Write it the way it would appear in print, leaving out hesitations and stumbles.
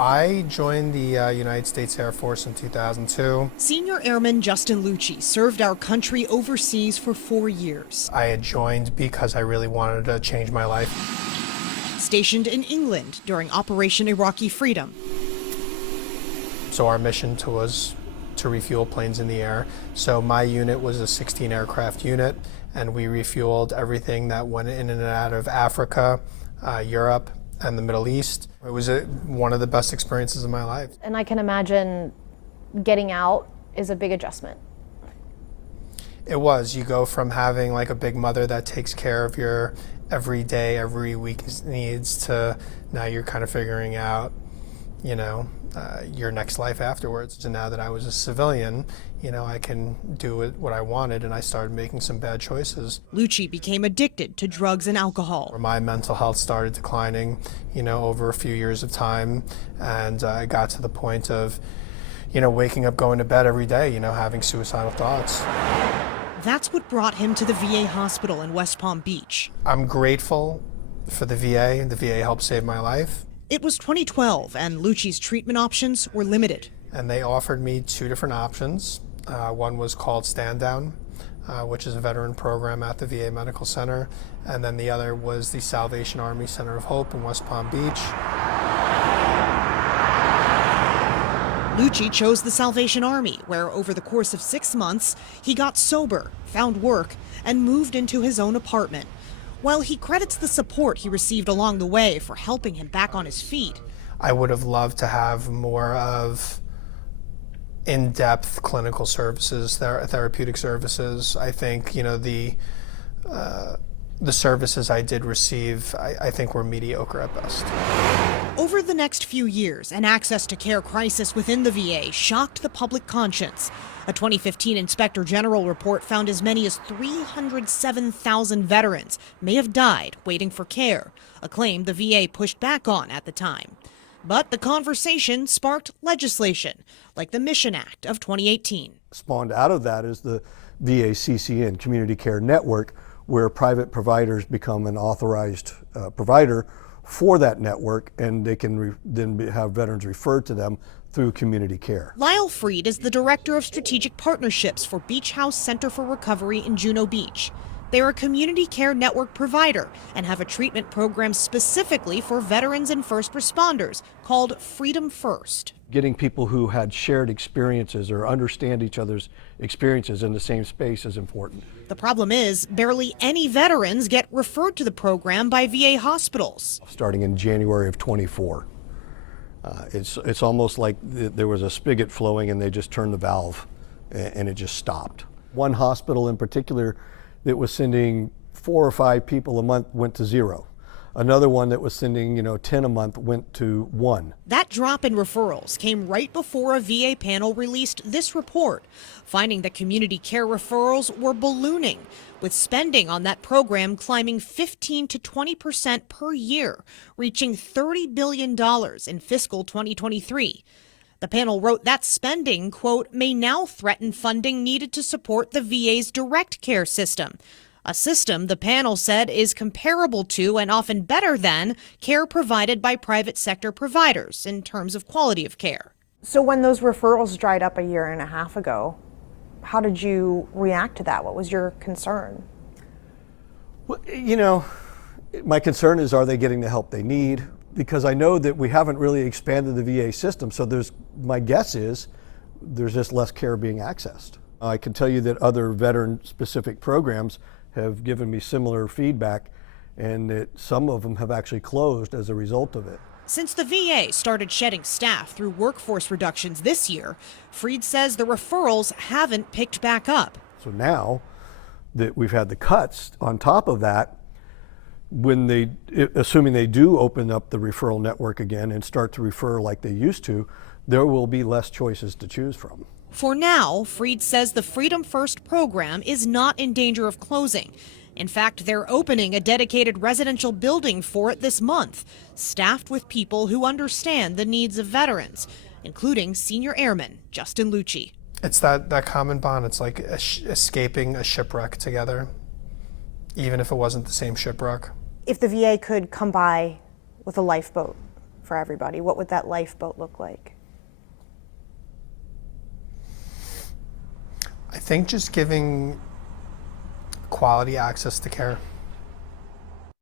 I joined the United States Air Force in 2002. Senior Airman Justin Lucci served our country overseas for 4 years. I had joined because I really wanted to change my life. Stationed in England during Operation Iraqi Freedom. So our mission was to refuel planes in the air. So my unit was a 16 aircraft unit, and we refueled everything that went in and out of Africa, Europe, and the Middle East. It was one of the best experiences of my life. And I can imagine getting out is a big adjustment. It was. You go from having like a big mother that takes care of your every day, every week's needs to now you're kind of figuring out, your next life afterwards. And now that I was a civilian, I can do what I wanted, and I started making some bad choices. Lucci became addicted to drugs and alcohol. My mental health started declining, over a few years of time, and I got to the point of, waking up, going to bed every day, having suicidal thoughts. That's what brought him to the VA hospital in West Palm Beach. I'm grateful for the VA. The VA helped save my life. It was 2012, and Lucci's treatment options were limited. And they offered me two different options. One was called Stand Down, which is a veteran program at the VA Medical Center. And then the other was the Salvation Army Center of Hope in West Palm Beach. Lucci chose the Salvation Army, where over the course of 6 months, he got sober, found work, and moved into his own apartment. While he credits the support he received along the way for helping him back on his feet, I would have loved to have more of in-depth clinical services, therapeutic services. I think, the services I did receive, I think were mediocre at best. Over the next few years, an access to care crisis within the VA shocked the public conscience. A 2015 Inspector General report found as many as 307,000 veterans may have died waiting for care, a claim the VA pushed back on at the time. But the conversation sparked legislation, like the Mission Act of 2018. Spawned out of that is the VA CCN, Community Care Network, where private providers become an authorized provider for that network, and they can then have veterans referred to them through community care. Lyle Freed is the Director of Strategic Partnerships for Beach House Center for Recovery in Juno Beach. They're a community care network provider and have a treatment program specifically for veterans and first responders called Freedom First. Getting people who had shared experiences or understand each other's experiences in the same space is important. The problem is, barely any veterans get referred to the program by VA hospitals. Starting in January of 24. It's almost like there was a spigot flowing and they just turned the valve and it just stopped. One hospital in particular that was sending 4 or 5 people a month went to 0. Another one that was sending, 10 a month went to 1. That drop in referrals came right before a VA panel released this report, finding that community care referrals were ballooning, with spending on that program climbing 15 to 20% per year, reaching $30 billion in fiscal 2023. The panel wrote that spending, quote, may now threaten funding needed to support the VA's direct care system. A system, the panel said, is comparable to and often better than care provided by private sector providers in terms of quality of care. So when those referrals dried up a year and a half ago, how did you react to that? What was your concern? Well, my concern is, are they getting the help they need? Because I know that we haven't really expanded the VA system, so my guess is there's just less care being accessed. I can tell you that other veteran-specific programs have given me similar feedback, and that some of them have actually closed as a result of it. Since the VA started shedding staff through workforce reductions this year, Freed says the referrals haven't picked back up. So now that we've had the cuts on top of that, assuming they do open up the referral network again and start to refer like they used to, there will be less choices to choose from. For now, Freed says the Freedom First program is not in danger of closing. In fact, they're opening a dedicated residential building for it this month, staffed with people who understand the needs of veterans, including Senior Airman Justin Lucci. It's that common bond. It's like escaping a shipwreck together, even if it wasn't the same shipwreck. If the VA could come by with a lifeboat for everybody, what would that lifeboat look like? I think just giving quality access to care.